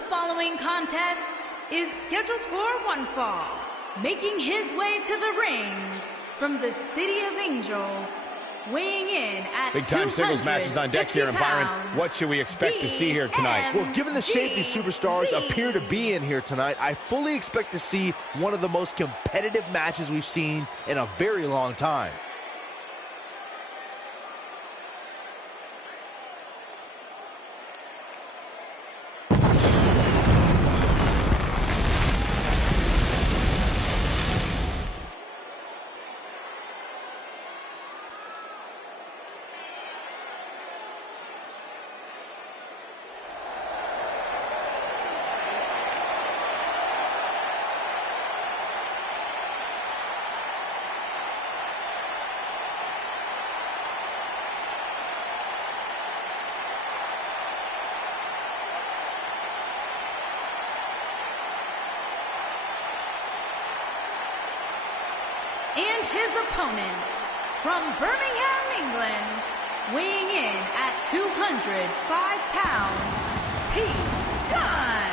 The following contest is scheduled for one fall. Making his way to the ring from the City of Angels, weighing in at big-time singles matches on deck here. And Byron, what should we expect to see here tonight? Well, given the shape these superstars appear to be in here tonight, I fully expect to see one of the most competitive matches we've seen in a very long time. And his opponent, from Birmingham, England, weighing in at 205 pounds, Pete Dunne.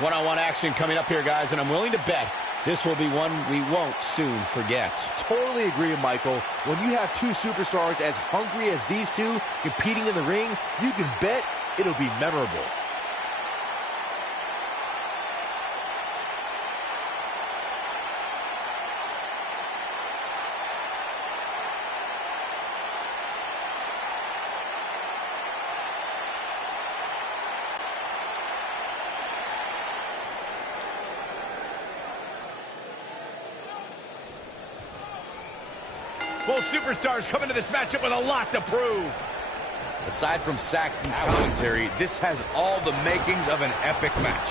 One-on-one action coming up here, guys, and I'm willing to bet this will be one we won't soon forget. Totally agree, Michael. When you have two superstars as hungry as these two competing in the ring, you can bet it'll be memorable. Both superstars come into this matchup with a lot to prove. Aside from Saxton's commentary, this has all the makings of an epic match.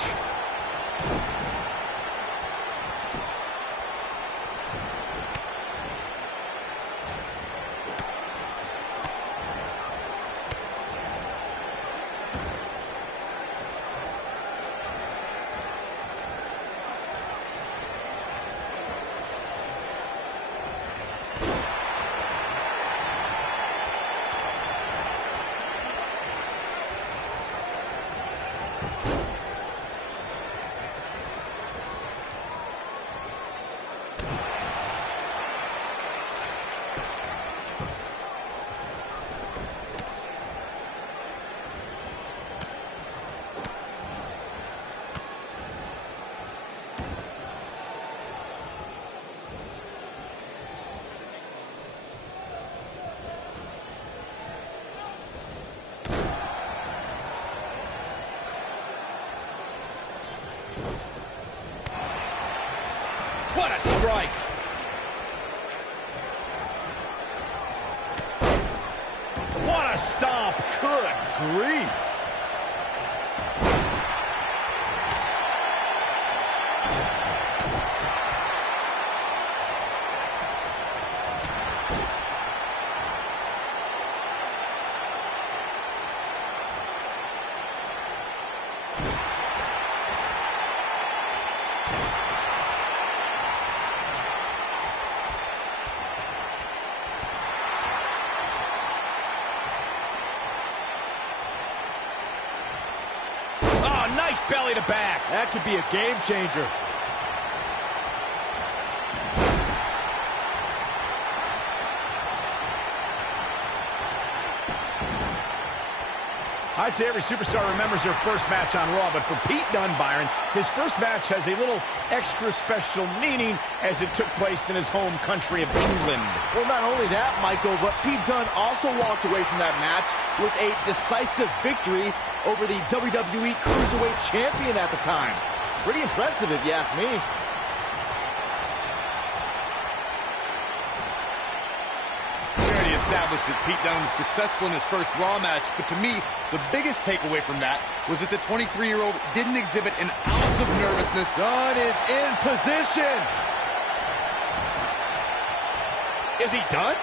What a strike! What a stomp! Good grief! Nice belly to back. That could be a game changer. I'd say every superstar remembers their first match on Raw, but for Pete Dunne, Byron, his first match has a little extra special meaning as it took place in his home country of England. Well, not only that, Michael, but Pete Dunne also walked away from that match with a decisive victory over the WWE Cruiserweight Champion at the time. Pretty impressive, if you ask me. Established that Pete Dunne was successful in his first Raw match, but to me, the biggest takeaway from that was that the 23-year-old didn't exhibit an ounce of nervousness. Dunne is in position. Is he done?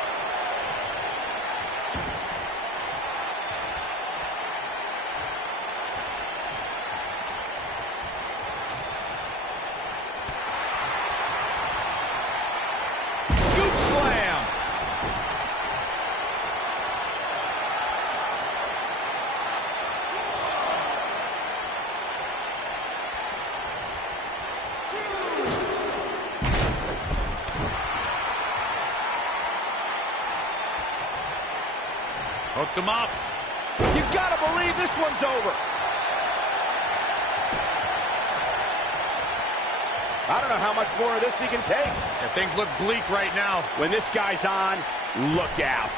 Scoop slam. Hooked him up. You gotta believe this one's over. I don't know how much more of this he can take. Yeah, things look bleak right now. When this guy's on, look out.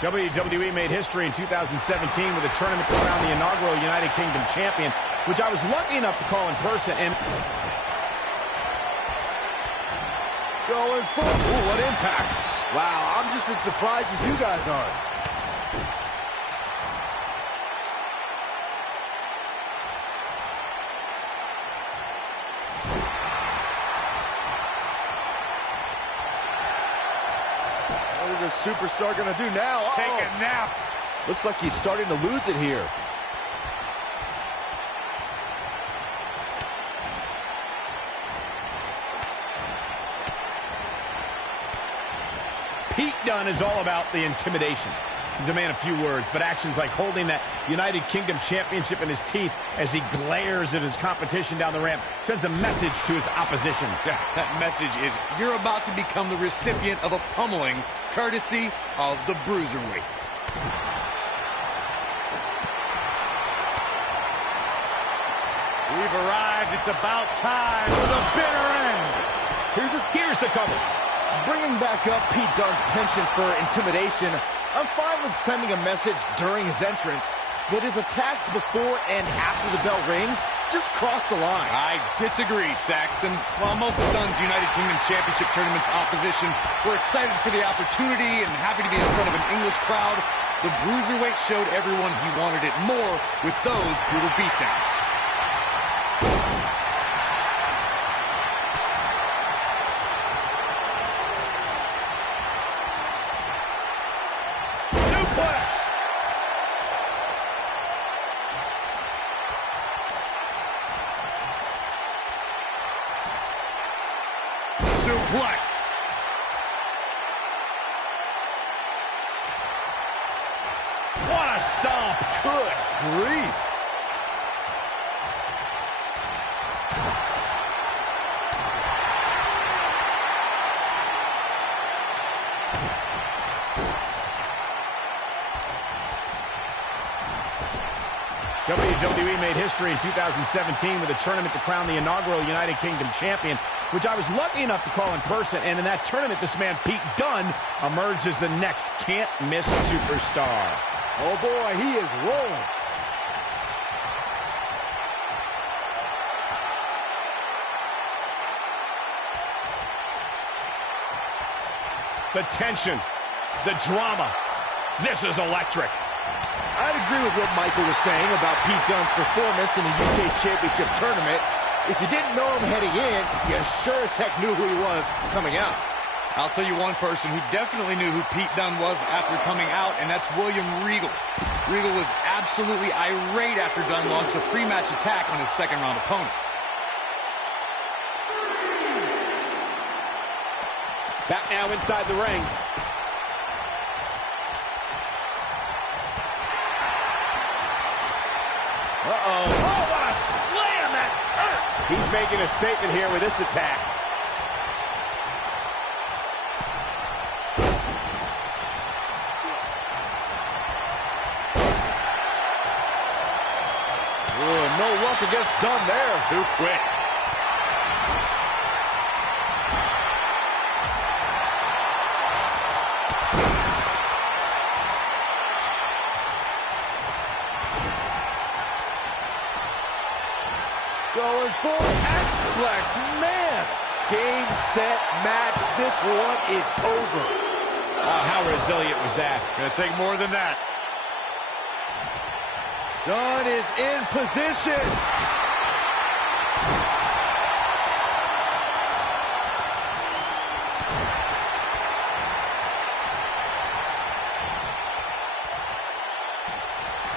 WWE made history in 2017 with a tournament to crown the inaugural United Kingdom champion, which I was lucky enough to call in person. And Going forward. ooh, what impact. Wow, I'm just as surprised as you guys are. What is this superstar going to do now? Take a nap. Looks like he's starting to lose it here. Pete Dunne is all about the intimidation. He's a man of few words, but actions like holding that United Kingdom Championship in his teeth as he glares at his competition down the ramp sends a message to his opposition. That message is you're about to become the recipient of a pummeling courtesy of the Bruiserweight. We've arrived. It's about time for the bitter end. Here's the cover. Bringing back up Pete Dunne's penchant for intimidation, I'm fine with sending a message during his entrance, but his attacks before and after the bell rings just cross the line. I disagree, Saxton. While most of Dunne's United Kingdom Championship Tournament's opposition were excited for the opportunity and happy to be in front of an English crowd, the Bruiserweight showed everyone he wanted it more with those brutal beatdowns. Suplex. What a stomp. Good grief. WWE made history in 2017 with a tournament to crown the inaugural United Kingdom champion, which I was lucky enough to call in person. And in that tournament, this man, Pete Dunne, emerged as the next can't-miss superstar. Oh, boy, he is rolling. The tension, the drama. This is electric. I'd agree with what Michael was saying about Pete Dunne's performance in the UK Championship Tournament. If you didn't know him heading in, you sure as heck knew who he was coming out. I'll tell you one person who definitely knew who Pete Dunne was after coming out, and that's William Regal. Regal was absolutely irate after Dunne launched a pre-match attack on his second-round opponent. Back now inside the ring. Uh-oh. Oh, what a slam! That hurt! He's making a statement here with this attack. No luck against Dunne there. Too quick. Going for X-Plex. Man, game, set, match. This one is over. Oh, how resilient was that? Gonna take more than that. Dunne is in position.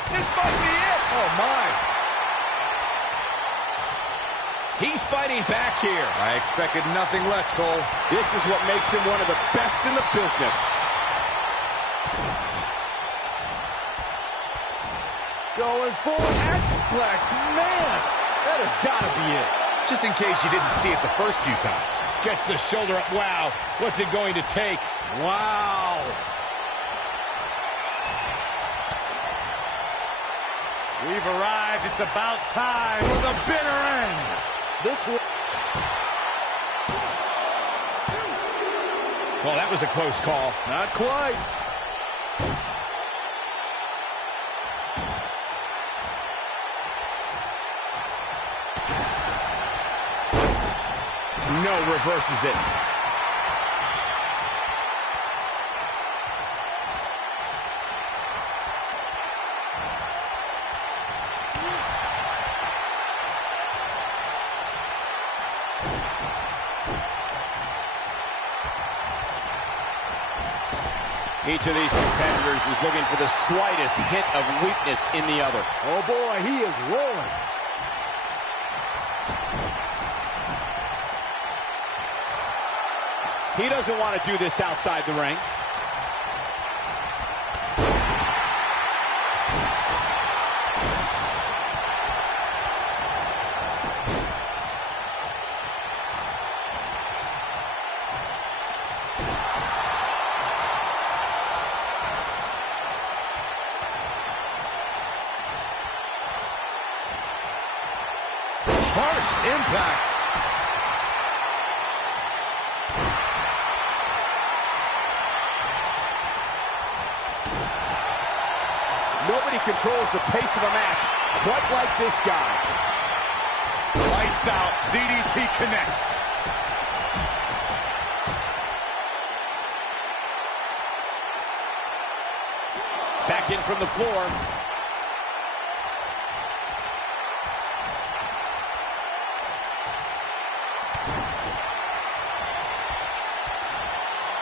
This might be it. Oh, my. He's fighting back here. I expected nothing less, Cole. This is what makes him one of the best in the business. Going full X-Plex. Man, that has got to be it. Just in case you didn't see it the first few times. Gets the shoulder up. Wow. What's it going to take? Wow. We've arrived. It's about time for the bitter end. This one. Well, that was a close call. Not quite. No, reverses it. Each of these competitors is looking for the slightest hint of weakness in the other. Oh, boy, he is rolling. He doesn't want to do this outside the ring. Harsh impact. Nobody controls the pace of a match quite like this guy. Lights out. DDT connects. Back in from the floor.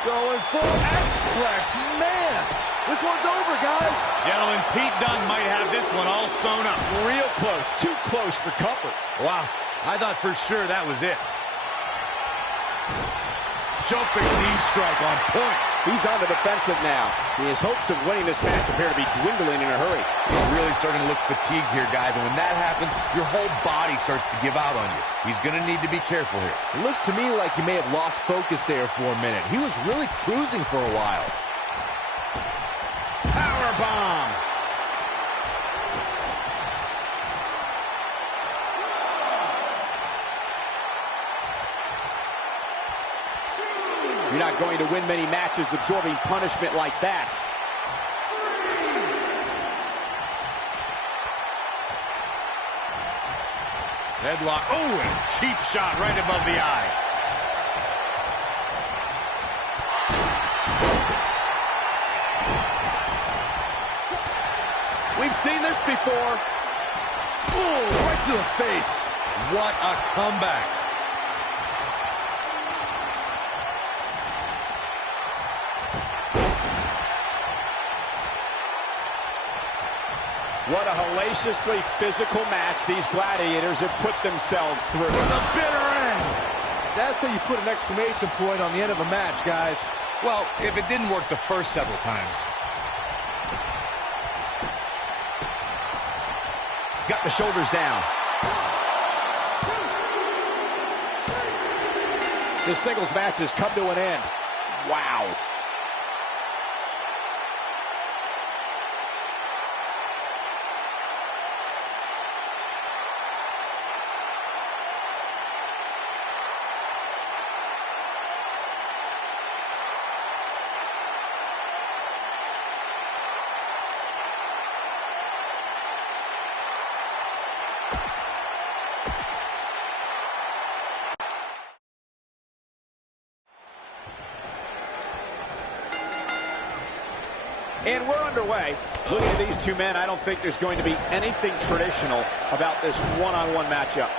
Going full X-Plex. Man, this one's over, guys. Gentlemen, Pete Dunne might have this one all sewn up. Real close. Too close for comfort. Wow, I thought for sure that was it. Jumping knee strike on point. He's on the defensive now. His hopes of winning this match appear to be dwindling in a hurry. He's really starting to look fatigued here, guys, and when that happens, your whole body starts to give out on you. He's going to need to be careful here. It looks to me like he may have lost focus there for a minute. He was really cruising for a while. Power bomb. You're not going to win many matches absorbing punishment like that. Headlock. Oh, and cheap shot right above the eye. We've seen this before. Boom, right to the face. What a comeback. What a hellaciously physical match these gladiators have put themselves through. The bitter end. That's how you put an exclamation point on the end of a match, guys. Well, if it didn't work the first several times. Got the shoulders down. This singles match has come to an end. Wow. And we're underway. Looking at these two men, I don't think there's going to be anything traditional about this one-on-one matchup.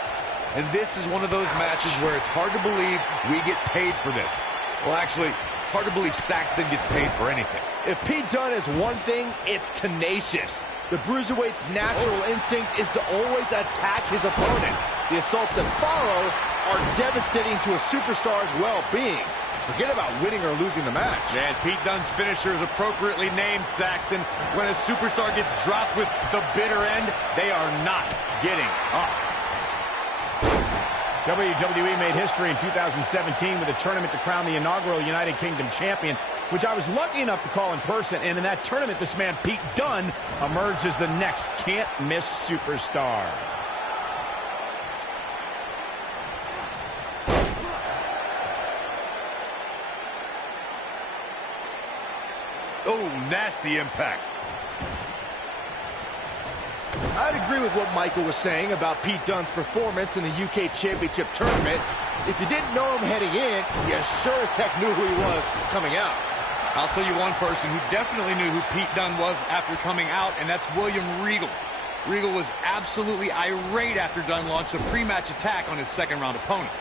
And this is one of those matches where it's hard to believe we get paid for this. Well, actually, hard to believe Saxton gets paid for anything. If Pete Dunne is one thing, it's tenacious. The Bruiserweight's natural instinct is to always attack his opponent. The assaults that follow are devastating to a superstar's well-being. Forget about winning or losing the match. And Pete Dunne's finisher is appropriately named, Saxton. When a superstar gets dropped with the bitter end, they are not getting up. WWE made history in 2017 with a tournament to crown the inaugural United Kingdom champion, which I was lucky enough to call in person. And in that tournament, this man, Pete Dunne, emerged as the next can't-miss superstar. Oh, nasty impact. I'd agree with what Michael was saying about Pete Dunne's performance in the UK Championship Tournament. If you didn't know him heading in, you sure as heck knew who he was coming out. I'll tell you one person who definitely knew who Pete Dunne was after coming out, and that's William Regal. Regal was absolutely irate after Dunne launched a pre-match attack on his second-round opponent.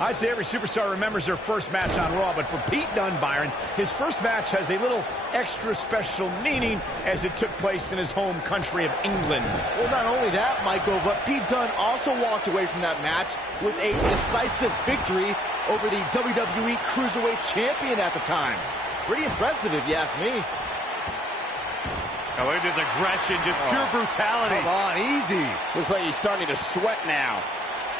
I'd say every superstar remembers their first match on Raw, but for Pete Dunne, Byron, his first match has a little extra special meaning as it took place in his home country of England. Well, not only that, Michael, but Pete Dunne also walked away from that match with a decisive victory over the WWE Cruiserweight Champion at the time. Pretty impressive, if you ask me. Oh, look at his aggression, just pure brutality. Come on, easy. Looks like he's starting to sweat now.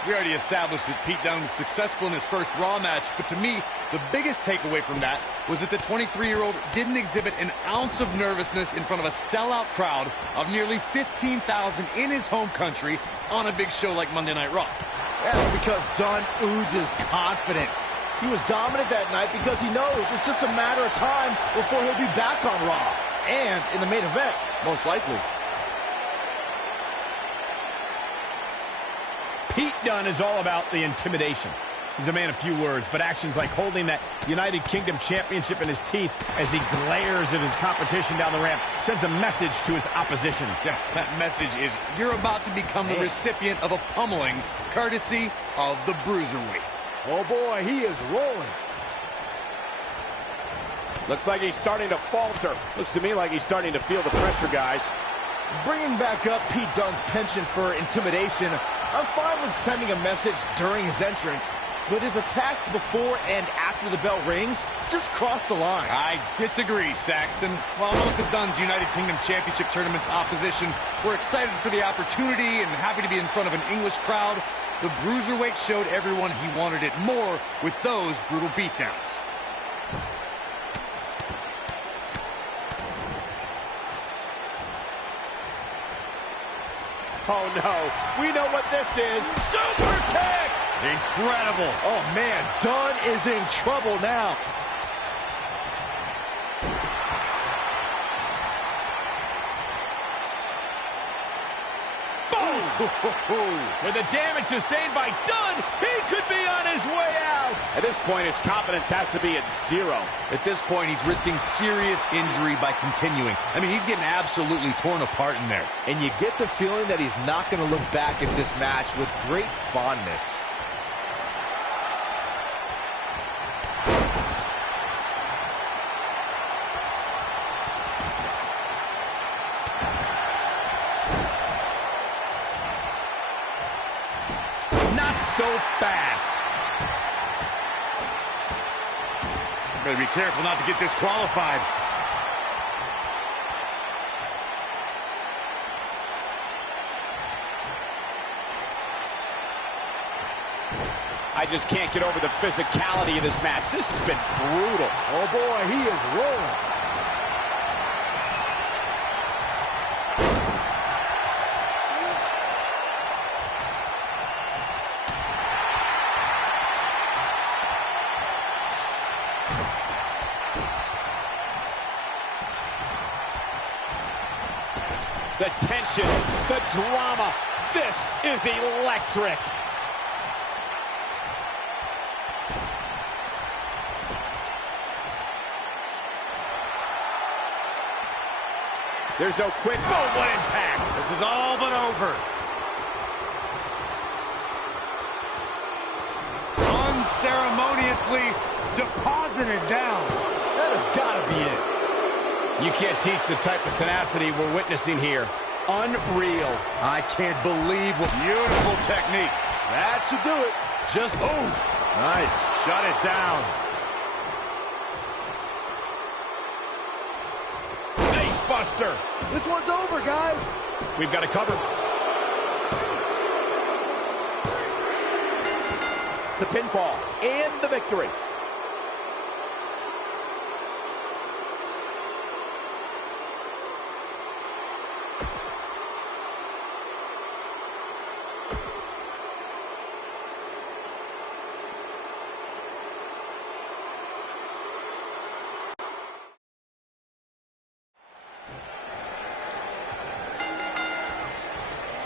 We already established that Pete Dunne was successful in his first Raw match, but to me, the biggest takeaway from that was that the 23-year-old didn't exhibit an ounce of nervousness in front of a sellout crowd of nearly 15,000 in his home country on a big show like Monday Night Raw. That's because Dunne oozes confidence. He was dominant that night because he knows it's just a matter of time before he'll be back on Raw. And in the main event, most likely. Pete Dunne is all about the intimidation. He's a man of few words, but actions like holding that United Kingdom Championship in his teeth as he glares at his competition down the ramp sends a message to his opposition. Yeah, that message is you're about to become the recipient of a pummeling courtesy of the Bruiserweight. Oh boy, he is rolling. Looks like he's starting to falter. Looks to me like he's starting to feel the pressure, guys. Bringing back up Pete Dunne's penchant for intimidation, I'm fine with sending a message during his entrance, but his attacks before and after the bell rings just cross the line. I disagree, Saxton. While most of Dunne's United Kingdom Championship Tournament's opposition were excited for the opportunity and happy to be in front of an English crowd, the Bruiserweight showed everyone he wanted it more with those brutal beatdowns. Oh, no. We know what this is. Super kick! Incredible. Oh, man, Dunne is in trouble now. With the damage sustained by Dunne, he could be on his way out. At this point, his confidence has to be at zero. At this point, he's risking serious injury by continuing. I mean, he's getting absolutely torn apart in there. And you get the feeling that he's not going to look back at this match with great fondness. So fast. Better be careful not to get disqualified. I just can't get over the physicality of this match. This has been brutal. Oh boy, he is rolling. The tension, the drama. This is electric. There's no quick, boom, what impact. This is all but over. Unceremoniously deposited down. That has got to be it. You can't teach the type of tenacity we're witnessing here. Unreal. I can't believe what... Beautiful technique. That should do it. Just, oof. Nice. Shut it down. Face buster. This one's over, guys. We've got it covered. The pinfall and the victory.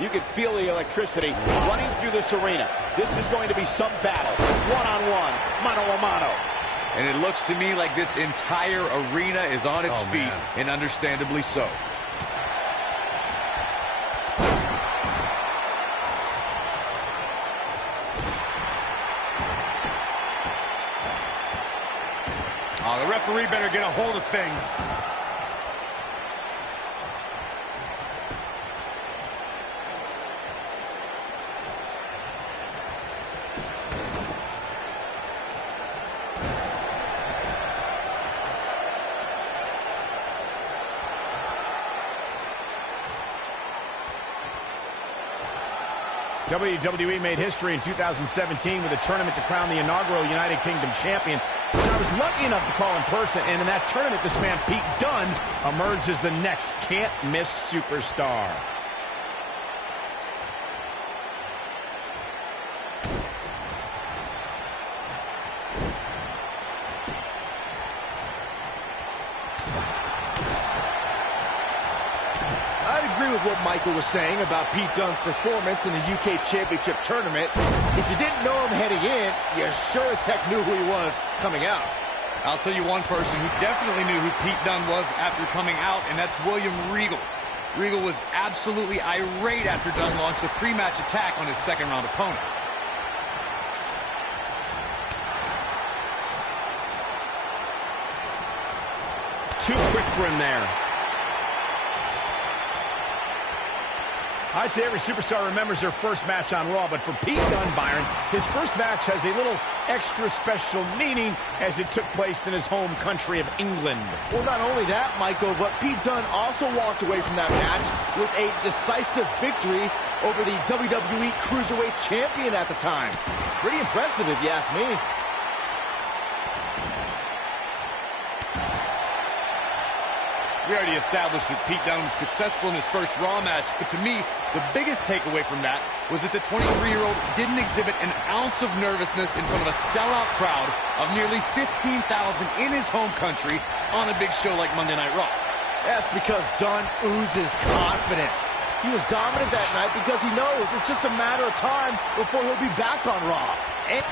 You can feel the electricity running through this arena. This is going to be some battle. One-on-one, mano-a-mano. And it looks to me like this entire arena is on its feet, and understandably so. Oh, the referee better get a hold of things. WWE made history in 2017 with a tournament to crown the inaugural United Kingdom champion. And I was lucky enough to call in person, and in that tournament, this man, Pete Dunne, emerged as the next can't-miss superstar. I'd agree with what Michael was saying about Pete Dunne's performance in the UK Championship Tournament. If you didn't know him heading in, you sure as heck knew who he was coming out. I'll tell you one person who definitely knew who Pete Dunne was after coming out, and that's William Regal. Regal was absolutely irate after Dunne launched a pre-match attack on his second-round opponent. Too quick for him there. I'd say every superstar remembers their first match on Raw, but for Pete Dunne, Byron, his first match has a little extra special meaning as it took place in his home country of England. Well, not only that, Michael, but Pete Dunne also walked away from that match with a decisive victory over the WWE Cruiserweight Champion at the time. Pretty impressive, if you ask me. We already established that Pete Dunne was successful in his first Raw match, but to me, the biggest takeaway from that was that the 23-year-old didn't exhibit an ounce of nervousness in front of a sellout crowd of nearly 15,000 in his home country on a big show like Monday Night Raw. That's because Dunne oozes confidence. He was dominant that night because he knows it's just a matter of time before he'll be back on Raw. And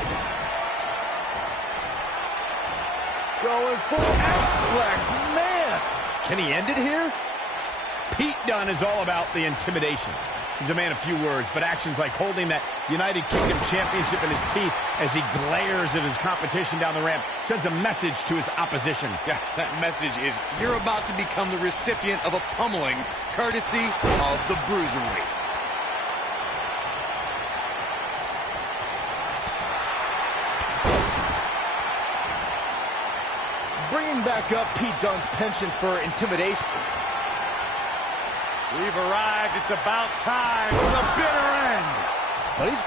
going full X-Plex, man! Can he end it here? Pete Dunne is all about the intimidation. He's a man of few words, but actions like holding that United Kingdom Championship in his teeth as he glares at his competition down the ramp sends a message to his opposition. Yeah, that message is you're about to become the recipient of a pummeling courtesy of the Bruiserweight. Bringing back up Pete Dunne's penchant for intimidation. We've arrived. It's about time for the bitter end. But he's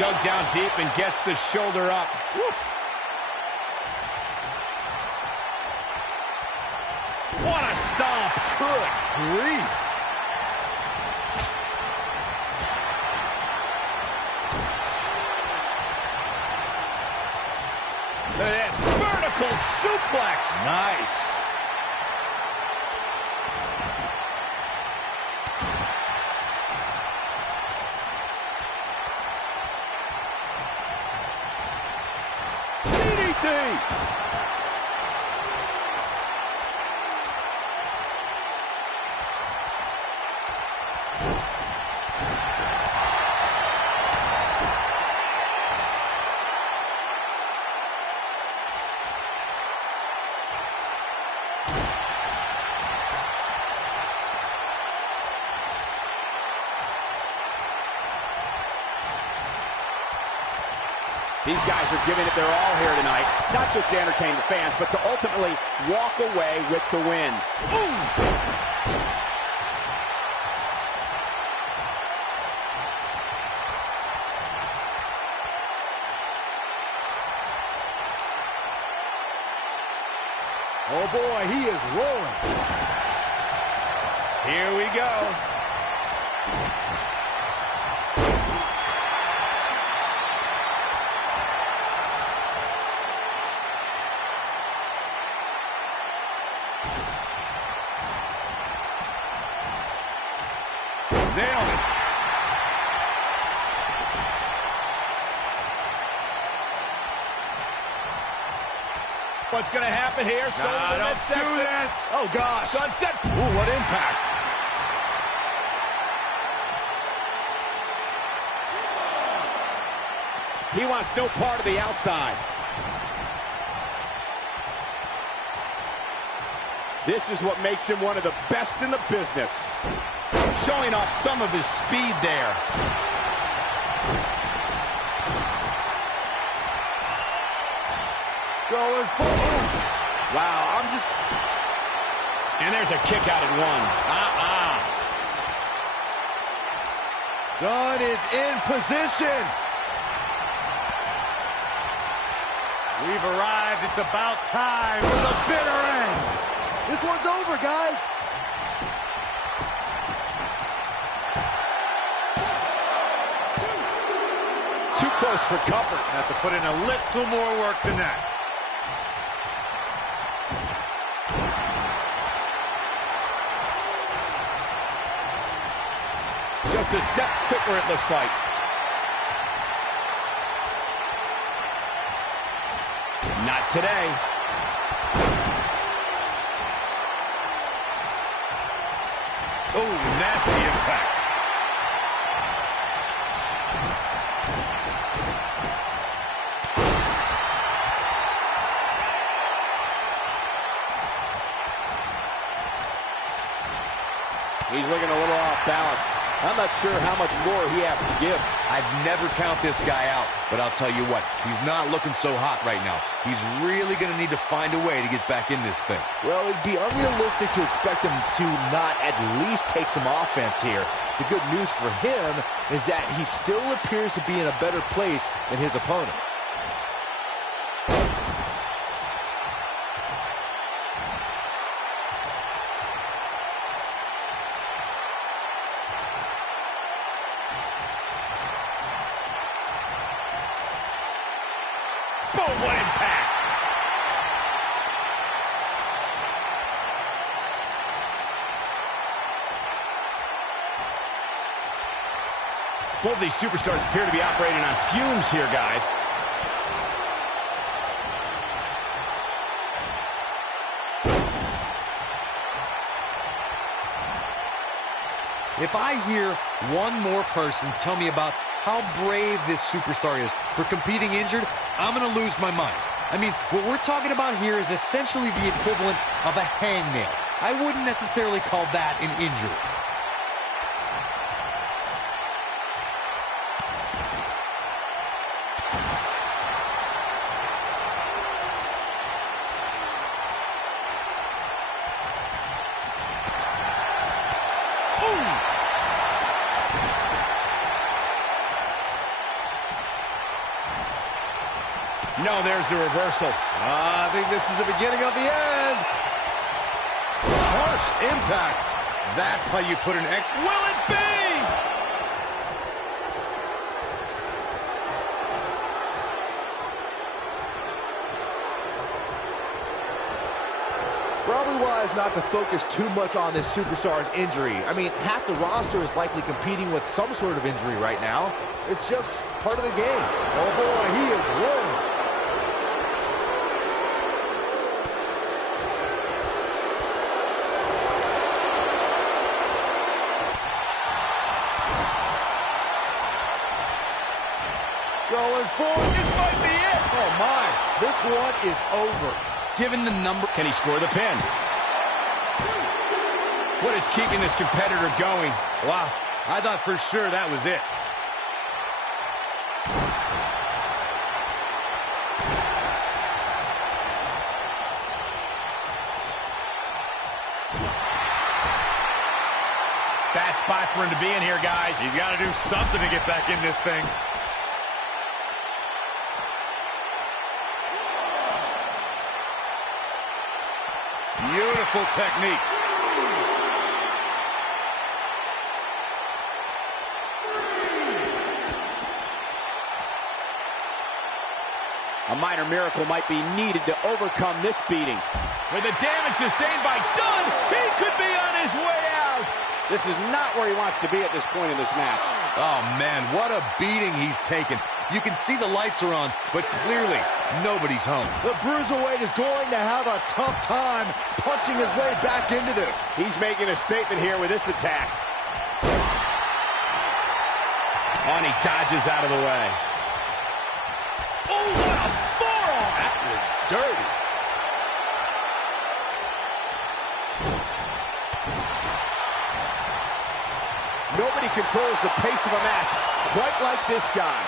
dug down deep and gets the shoulder up. Woo. What a stomp. Good grief. Look at this. Vertical suplex. Nice. DDT. These guys are giving it their all here tonight, not just to entertain the fans, but to ultimately walk away with the win. Ooh. Oh boy, he is rolling. Here we go. Nailed it. What's going to happen here? Don't do this. Oh gosh. Sunset. Ooh, what impact. He wants no part of the outside. This is what makes him one of the best in the business. Showing off some of his speed there. Going forward. Wow, And there's a kick out at one. Dunne is in position. We've arrived. It's about time for the bitter end. This one's over, guys. Too close for comfort. Have to put in a little more work than that. Just a step quicker, it looks like. Not today. Oh, nasty impact. He's looking a little off balance. I'm not sure how much more he has to give. I'd never count this guy out, but I'll tell you what, he's not looking so hot right now. He's really going to need to find a way to get back in this thing. Well, it'd be unrealistic to expect him to not at least take some offense here. The good news for him is that he still appears to be in a better place than his opponent. Boom, what impact! Both of these superstars appear to be operating on fumes here, guys. If I hear one more person tell me about how brave this superstar is for competing injured, I'm going to lose my mind. I mean, what we're talking about here is essentially the equivalent of a hangnail. I wouldn't necessarily call that an injury. No, there's the reversal. I think this is the beginning of the end. Harsh impact. That's how you put an X. Will it be? Probably wise not to focus too much on this superstar's injury. I mean, half the roster is likely competing with some sort of injury right now. It's just part of the game. Oh boy, he is rolling. Going forward, this might be it. Oh my, this one is over. Given the number, can he score the pin? What is keeping this competitor going? Wow, I thought for sure that was it. Bad spot for him to be in here, guys. He's got to do something to get back in this thing. Beautiful technique. A minor miracle might be needed to overcome this beating. With the damage sustained by Dunne, he could be on his way out. This is not where he wants to be at this point in this match. Oh, man, what a beating he's taken. You can see the lights are on, but clearly nobody's home. The Bruiserweight is going to have a tough time punching his way back into this. He's making a statement here with this attack. Oh, and he dodges out of the way. Oh, what a forearm! That was dirty. Nobody controls the pace of a match quite like this guy.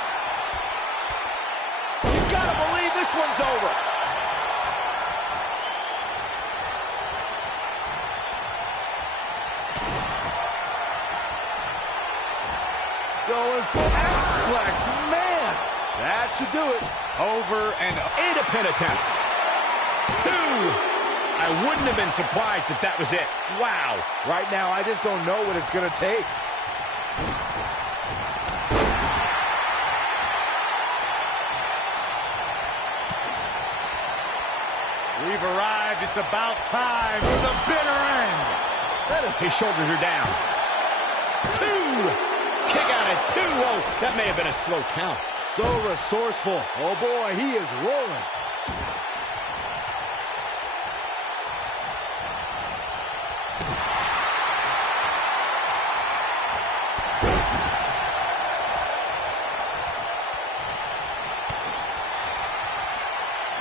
You gotta believe this one's over. Going for X-Flex, man! That should do it. Over and over. And a pin attempt. 2. I wouldn't have been surprised if that was it. Wow. Right now, I just don't know what it's going to take. We've arrived. It's about time for the bitter end. That is, his shoulders are down. 2. Kick out at 2. Oh, that may have been a slow count. So resourceful. Oh boy, he is rolling.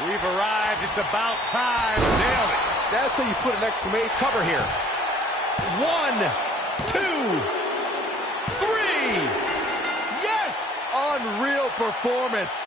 We've arrived. It's about time. Nailed it. That's how you put an exclamation Cover here. 1, 2, 3. Yes! Unreal performance.